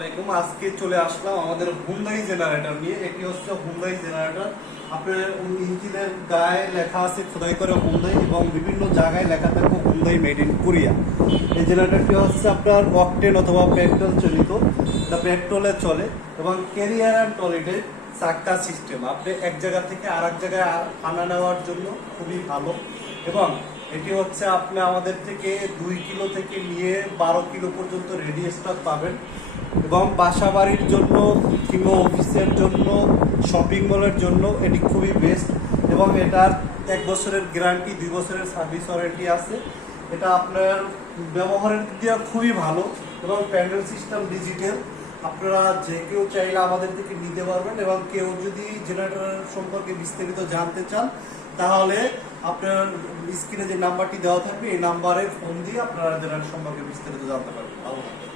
আসসালামাইকুম। আজকে চলে আসলাম আমাদের হুন্ডাই জেনারেটর নিয়ে। এটি হচ্ছে হুন্ডাই জেনারেটর। আপনার ইঞ্জিনের গায়ে লেখা আছে খোদাই করে হুন্ডাই এবং বিভিন্ন জায়গায় লেখা থাকবে হুন্ডাই মেড ইন কোরিয়া। এই জেনারেটরটি হচ্ছে আপনার অকটেন অথবা পেট্রোল চালিত। এটা পেট্রোলে চলে এবং ক্যারিয়ার অ্যান্ড টয়লেটের চাক্কা সিস্টেম। আপনি এক জায়গা থেকে আর এক জায়গায় আনা নেওয়ার জন্য খুবই ভালো। এবং এটি হচ্ছে আপনি আমাদের থেকে 2 কিলো থেকে নিয়ে 12 কিলো পর্যন্ত রেডি স্টক পাবেন। এবং বাসা বাড়ির জন্য কিংবা অফিসের জন্য, শপিং মলের জন্য এটি খুবই বেস্ট। এবং এটার 1 বছরের গ্যারান্টি, 2 বছরের সার্ভিস ওয়ারেন্টি আছে। এটা আপনার ব্যবহারের দিক দিয়ে খুবই ভালো এবং প্যানেল সিস্টেম ডিজিটাল। আপনারা যে কেউ চাইলে আমাদের থেকে নিতে পারবেন। এবং কেউ যদি জেনারেটর সম্পর্কে বিস্তারিত জানতে চান তাহলে আপনার স্ক্রিনে যে নাম্বারটি দেওয়া থাকবে এই নাম্বারে ফোন দিয়ে আপনারা জেনারেটর সম্পর্কে বিস্তারিত জানতে পারবেন। ভালো থাকবেন।